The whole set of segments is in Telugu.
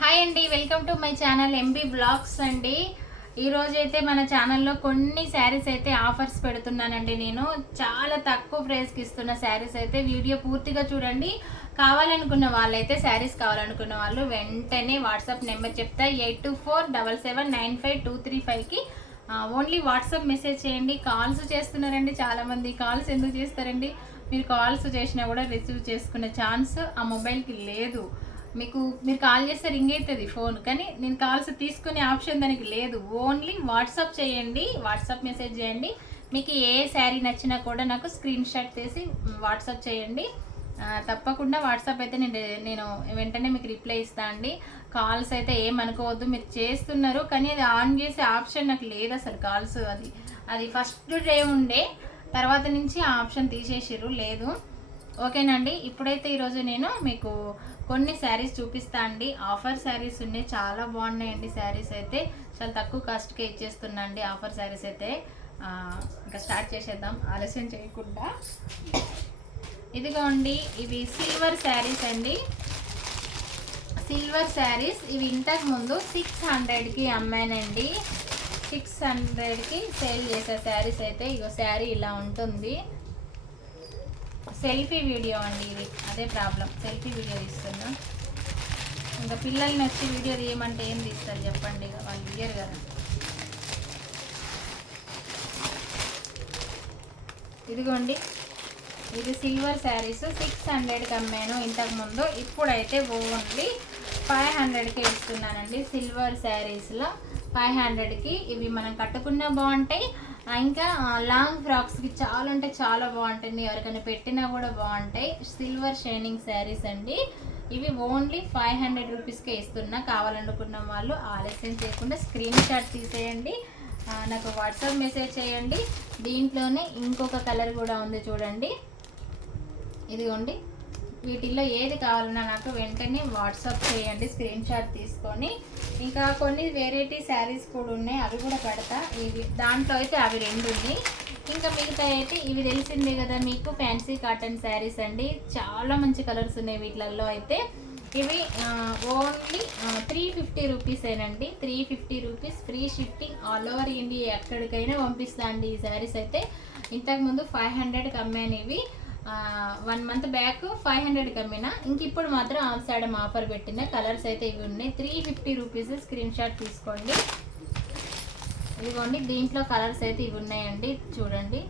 హాయ్ అండి welcome to my channel MB blogs అండి. ఈరోజు అయితే మన ఛానల్లో కొన్ని శారీస్ అయితే ఆఫర్స్ పెడుతున్నానండి నేను. చాలా తక్కువ ప్రైస్కి ఇస్తున్న శారీస్ అయితే వీడియో పూర్తిగా చూడండి. కావాలనుకున్న వాళ్ళైతే శారీస్ కావాలనుకున్న వాళ్ళు వెంటనే వాట్సాప్ నెంబర్ చెప్తా. Eight two four double seven nine five two three ఫైవ్కి ఓన్లీ వాట్సాప్ మెసేజ్ చేయండి. కాల్స్ చేస్తున్నారండి చాలామంది. కాల్స్ ఎందుకు చేస్తారండి? మీరు కాల్స్ చేసినా కూడా రిసీవ్ చేసుకునే ఛాన్స్ ఆ మొబైల్కి లేదు. మీకు మీరు కాల్ చేస్తే రింగ్ అవుతుంది ఫోన్ కానీ నేను కాల్స్ తీసుకునే ఆప్షన్ దానికి లేదు. ఓన్లీ వాట్సాప్ చేయండి వాట్సాప్ మెసేజ్ చేయండి. మీకు ఏ శారీ నచ్చినా కూడా నాకు స్క్రీన్ షాట్ తీసి వాట్సాప్ చేయండి. తప్పకుండా వాట్సాప్ అయితే నేను నేను వెంటనే మీకు రిప్లై ఇస్తా అండి. కాల్స్ అయితే ఏమనుకోవద్దు మీరు చేస్తున్నారు కానీ అది ఆన్ చేసే ఆప్షన్ నాకు లేదు అసలు కాల్స్ అది. అది ఫస్ట్ డే ఉండే తర్వాత నుంచి ఆ ఆప్షన్ తీసేసిర్రు లేదు. ఓకేనండి ఇప్పుడైతే ఈరోజు నేను మీకు కొన్ని శారీస్ చూపిస్తా అండి. ఆఫర్ శారీస్ ఉన్నాయి చాలా బాగున్నాయండి శారీస్ అయితే. చాలా తక్కువ కాస్ట్కే ఇచ్చేస్తున్నా అండి ఆఫర్ శారీస్ అయితే. ఇంకా స్టార్ట్ చేసేద్దాం ఆలస్యం చేయకుండా. ఇదిగోండి ఇవి సిల్వర్ శారీస్ అండి. సిల్వర్ శారీస్ ఇవి ఇంతకు ముందు సిక్స్ హండ్రెడ్కి అమ్మానండి. సిక్స్ హండ్రెడ్కి సేల్ చేసే శారీస్ అయితే ఇగో శారీ ఇలా ఉంటుంది. సెల్ఫీ వీడియో అండి ఇది. అదే ప్రాబ్లం. సెల్ఫీ వీడియో తీస్తున్నా. ఇంకా పిల్లల్ని వచ్చి వీడియో తీయమంటే ఏం తీస్తారు చెప్పండి ఇక. వాళ్ళు తీయరు కదా. ఇదిగోండి. ఇది సిల్వర్ శారీస్ సిక్స్ హండ్రెడ్కి అమ్మాను ఇంతకు ముందు ఇప్పుడైతే ఓన్లీ ఫైవ్ హండ్రెడ్కి ఇస్తున్నానండి. సిల్వర్ శారీస్లో ఫైవ్ హండ్రెడ్కి ఇవి మనం కట్టుకున్నా బాగుంటాయి. ఇంకా లాంగ్ ఫ్రాక్స్కి చాలా అంటే చాలా బాగుంటుంది ఎవరికైనా పెట్టినా కూడా బాగుంటాయి. సిల్వర్ షైనింగ్ శారీస్ అండి. ఇవి ఓన్లీ ఫైవ్ హండ్రెడ్ రూపీస్కే ఇస్తున్నా. కావాలనుకున్న వాళ్ళు ఆలస్యం చేయకుండా స్క్రీన్ షాట్ తీసేయండి. నాకు వాట్సాప్ మెసేజ్ చేయండి. దీంట్లోనే ఇంకొక కలర్ కూడా ఉంది చూడండి. ఇదిగోండి. వీటిల్లో ఏది కావాలన్నా నాకు వెంటనే వాట్సాప్ చేయండి స్క్రీన్ షాట్ తీసుకొని. ఇంకా కొన్ని వెరైటీ శారీస్ కూడా ఉన్నాయి అవి కూడా పెడతా. ఇవి దాంట్లో అయితే అవి రెండు ఉన్నాయి. ఇంకా మిగతా అయితే ఇవి తెలిసిందే కదా మీకు ఫ్యాన్సీ కాటన్ శారీస్ అండి. చాలా మంచి కలర్స్ ఉన్నాయి వీటిలలో అయితే. ఇవి only three fifty రూపీసేనండి three fifty rupees free shifting all over India ఎక్కడికైనా పంపిస్తా అండి ఈ శారీస్ అయితే. ఇంతకుముందు ఫైవ్ హండ్రెడ్కి అమ్మాను ఇవి. వన్ మంత్ బ్యాక్ ఫైవ్ హండ్రెడ్కి అమ్మిన ఇంక ఇప్పుడు మాత్రం ఆఫ్ సైడ్ ఆఫర్ పెట్టిన కలర్స్ అయితే ఇవి ఉన్నాయి. Three fifty rupees screen shot తీసుకోండి. ఇదిగోండి దీంట్లో కలర్స్ అయితే ఇవి ఉన్నాయండి. చూడండి.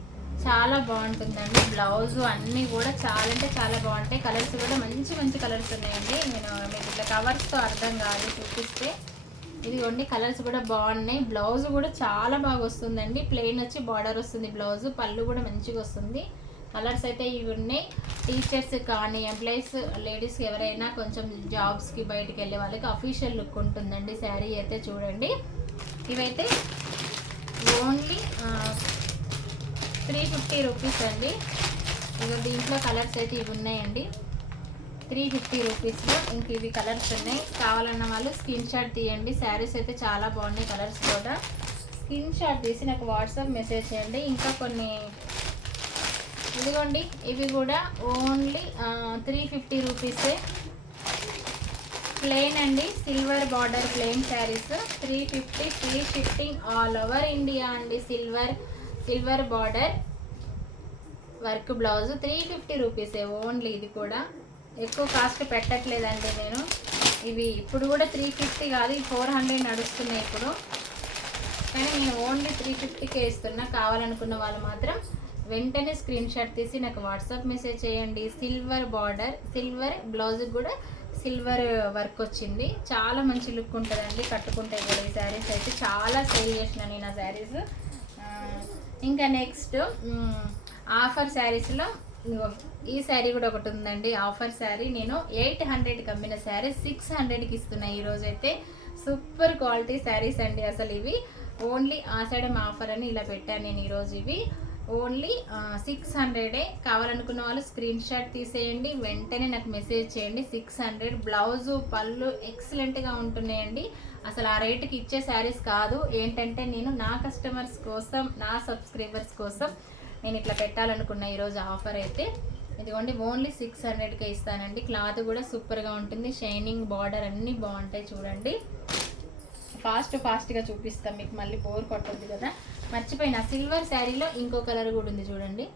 చాలా బాగుంటుందండి. బ్లౌజ్ అన్నీ కూడా చాలా అంటే చాలా బాగుంటాయి. కలర్స్ కూడా మంచి మంచి కలర్స్ ఉన్నాయండి. నేను మీకు ఇట్లా కవర్స్తో అర్థం కాదు చూపిస్తే. ఇదిగోండి కలర్స్ కూడా బాగున్నాయి. బ్లౌజ్ కూడా చాలా బాగా వస్తుందండి. ప్లెయిన్ వచ్చి బార్డర్ వస్తుంది బ్లౌజ్ పళ్ళు కూడా మంచిగా వస్తుంది. కలర్స్ అయితే ఇవి ఉన్నాయి. టీచర్స్ కానీ ఎంప్లాయీస్ లేడీస్ ఎవరైనా కొంచెం జాబ్స్కి బయటకు వెళ్ళే వాళ్ళకి అఫీషియల్ లుక్ ఉంటుందండి. శారీ అయితే చూడండి. ఇవైతే ఓన్లీ త్రీ ఫిఫ్టీ రూపీస్ అండి. ఇక దీంట్లో కలర్స్ అయితే ఇవి ఉన్నాయండి. త్రీ ఫిఫ్టీ రూపీస్లో ఇంక ఇవి కలర్స్ ఉన్నాయి. కావాలన్న వాళ్ళు స్క్రీన్ షాట్ తీయండి. శారీస్ అయితే చాలా బాగున్నాయి కలర్స్ కూడా. స్క్రీన్ షాట్ తీసి నాకు వాట్సాప్ మెసేజ్ చేయండి. ఇంకా కొన్ని ఇదిగోండి ఇవి కూడా ఓన్లీ త్రీ ఫిఫ్టీ రూపీసే ప్లెయిన్ అండి silver border plain saris. Three fifty free shifting all over India అండి silver silver border. Work blouse three fifty రూపీసే ఓన్లీ ఇది కూడా. ఎక్కువ కాస్ట్ పెట్టట్లేదండి నేను. ఇవి ఇప్పుడు కూడా త్రీ ఫిఫ్టీ కాదు ఫోర్ హండ్రెడ్ నడుస్తున్నాయి ఇప్పుడు. కానీ నేను ఓన్లీ త్రీ ఫిఫ్టీకే ఇస్తున్నా కావాలనుకున్న వాళ్ళు మాత్రం. వెంటనే స్క్రీన్ షాట్ తీసి నాకు వాట్సాప్ మెసేజ్ చేయండి. సిల్వర్ బార్డర్ సిల్వర్ బ్లౌజ్ కూడా సిల్వర్ వర్క్ వచ్చింది. చాలా మంచి లుక్ ఉంటుందండి. కట్టుకుంటే కూడా ఈ శారీస్ అయితే చాలా సేల్ చేసిన నేను ఆ శారీస్ ఇంకా నెక్స్ట్ ఆఫర్ శారీస్లో ఈ శారీ కూడా ఒకటి ఉందండి. ఆఫర్ శారీ నేను ఎయిట్ హండ్రెడ్కి అమ్మిన శారీ సిక్స్ హండ్రెడ్కి ఇస్తున్నా ఈరోజు అయితే. సూపర్ క్వాలిటీ శారీస్ అండి అసలు ఇవి. ఓన్లీ ఆషాఢం ఆఫర్ అని ఇలా పెట్టాను నేను ఈరోజు ఇవి. ఓన్లీ సిక్స్ హండ్రెడే కావాలనుకున్న వాళ్ళు స్క్రీన్ షాట్ తీసేయండి వెంటనే నాకు మెసేజ్ చేయండి. సిక్స్ హండ్రెడ్ బ్లౌజు పళ్ళు ఎక్సలెంట్గా ఉంటున్నాయండి. అసలు ఆ రేటుకి ఇచ్చే శారీస్ కాదు. ఏంటంటే నేను నా కస్టమర్స్ కోసం నా సబ్స్క్రైబర్స్ కోసం నేను ఇట్లా పెట్టాలనుకున్న ఈరోజు ఆఫర్ అయితే ఇదిగోండి ఓన్లీ సిక్స్ హండ్రెడ్కే ఇస్తానండి. క్లాత్ కూడా సూపర్గా ఉంటుంది. షైనింగ్ బార్డర్ అన్నీ బాగుంటాయి చూడండి. ఫాస్ట్ ఫాస్ట్గా చూపిస్తాం మీకు. మళ్ళీ బోర్ కొట్టద్దు కదా. మర్చిపోయిన సిల్వర్ శారీలో ఇంకో కలర్ కూడా ఉంది చూడండి.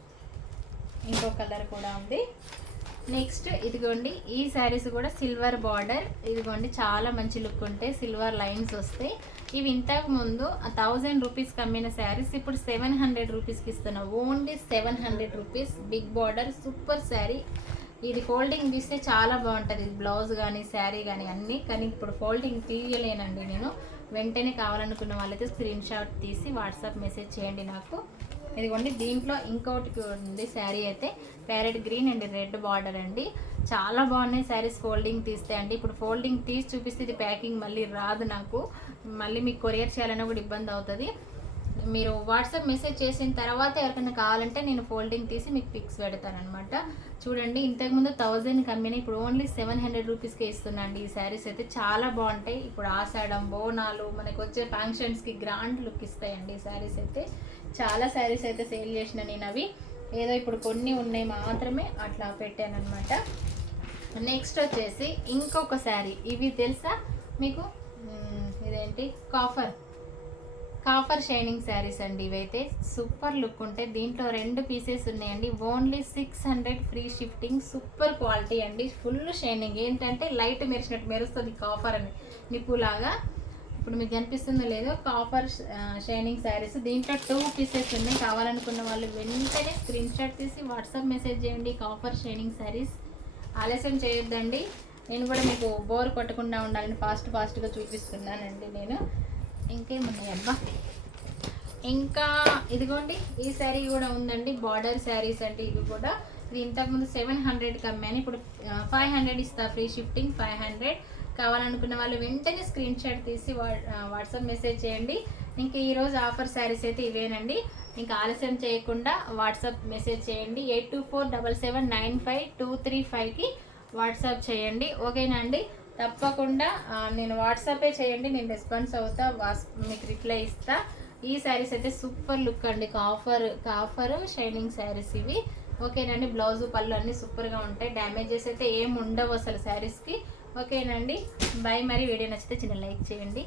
ఇంకో కలర్ కూడా ఉంది. నెక్స్ట్ ఇదిగోండి ఈ శారీస్ కూడా సిల్వర్ బార్డర్. ఇదిగోండి చాలా మంచి లుక్ ఉంటాయి సిల్వర్ లైన్స్ వస్తాయి. ఇవి ఇంతకు ముందు థౌజండ్ రూపీస్కి అమ్మిన శారీస్ ఇప్పుడు సెవెన్ హండ్రెడ్ రూపీస్కి ఇస్తున్నావు. Only seven hundred rupees big border super sari ఇది ఫోల్డింగ్ తీస్తే చాలా బాగుంటుంది. బ్లౌజ్ కానీ శారీ కానీ అన్నీ. కానీ ఇప్పుడు ఫోల్డింగ్ తీయలేనండి నేను. వెంటనే కావాలనుకున్న వాళ్ళైతే స్క్రీన్ షాట్ తీసి వాట్సాప్ మెసేజ్ చేయండి నాకు. ఇదిగోండి దీంట్లో ఇంకోటి ఉంది శారీ అయితే parrot green and red border అండి. చాలా బాగున్నాయి శారీస్ ఫోల్డింగ్ తీస్తే అండి. ఇప్పుడు ఫోల్డింగ్ తీసి చూపిస్తే ఇది ప్యాకింగ్ మళ్ళీ రాదు నాకు. మళ్ళీ మీకు కొరియర్ చేయాలన్నా కూడా ఇబ్బంది అవుతుంది. మీరు వాట్సాప్ మెసేజ్ చేసిన తర్వాత ఎవరికైనా కావాలంటే నేను ఫోల్డింగ్ తీసి మీకు పిక్స్ పెడతానమాట చూడండి ఇంతకుముందు థౌజండ్ కమ్మిన ఇప్పుడు ఓన్లీ సెవెన్ హండ్రెడ్ రూపీస్కే ఇస్తున్నాండి. ఈ శారీస్ అయితే చాలా బాగుంటాయి. ఇప్పుడు ఆషాఢం బోనాలు మనకు వచ్చే ఫంక్షన్స్కి గ్రాండ్ లుక్ ఇస్తాయండి ఈ శారీస్ అయితే. చాలా శారీస్ అయితే సేల్ చేసిన నేను అవి. ఏదో ఇప్పుడు కొన్ని ఉన్నాయి మాత్రమే అట్లా పెట్టాను అనమాట నెక్స్ట్ వచ్చేసి ఇంకొక శారీ. ఇవి తెలుసా మీకు? ఇదేంటి? కాఫర్. కాఫర్ షైనింగ్ శారీస్ అండి ఇవైతే. సూపర్ లుక్ ఉంటాయి దీంట్లో రెండు పీసెస్ ఉన్నాయండి. Only six hundred free shifting. Super quality అండి. Full shining. ఏంటంటే లైట్ మెరిచినట్టు మెరుస్తుంది కాఫర్ అని. నిప్పులాగా. ఇప్పుడు మీకు కనిపిస్తుందో లేదో కాఫర్ షైనింగ్ శారీస్. దీంట్లో టూ పీసెస్ ఉన్నాయి. కావాలనుకున్న వాళ్ళు వెంటనే స్క్రీన్ షాట్ తీసి వాట్సాప్ మెసేజ్ చేయండి కాఫర్ షైనింగ్ శారీస్. ఆలస్యం చేయొద్దండి. నేను కూడా మీకు బోర్ కొట్టకుండా ఉండాలని ఫాస్ట్ ఫాస్ట్గా చూపిస్తున్నానండి నేను. ఇంకేమున్నాయి అబ్బా ఇంకా ఇదిగోండి ఈ శారీ కూడా ఉందండి బార్డర్ శారీస్ అంటే ఇవి కూడా. ఇది ఇంతకుముందు సెవెన్ హండ్రెడ్కి అమ్మాను. ఇప్పుడు ఫైవ్ హండ్రెడ్ ఇస్తా ఫ్రీ షిఫ్టింగ్ ఫైవ్ హండ్రెడ్ కావాలనుకున్న వాళ్ళు వెంటనే స్క్రీన్ షాట్ తీసి వాట్సాప్ మెసేజ్ చేయండి. ఇంకా ఈరోజు ఆఫర్ శారీస్ అయితే ఇవేనండి. ఇంకా ఆలస్యం చేయకుండా వాట్సాప్ మెసేజ్ చేయండి. Eight two four double seven nine five two three ఫైవ్కి వాట్సాప్ చేయండి. ఓకేనా అండి? తప్పకుండా నేను వాట్సాపే చేయండి నేను రెస్పాన్స్ అవుతా వాస్ మీకు రిప్లై ఇస్తా. ఈ శారీస్ అయితే సూపర్ లుక్ అండి. కాఫర్ కాఫర్ షైనింగ్ శారీస్ ఇవి. ఓకేనండి బ్లౌజ్ పళ్ళు అన్నీ సూపర్గా ఉంటాయి. డ్యామేజెస్ అయితే ఏం ఉండవు అసలు శారీస్కి. ఓకేనండి బాయ్ మరి. వీడియో నచ్చితే చిన్న లైక్ చేయండి.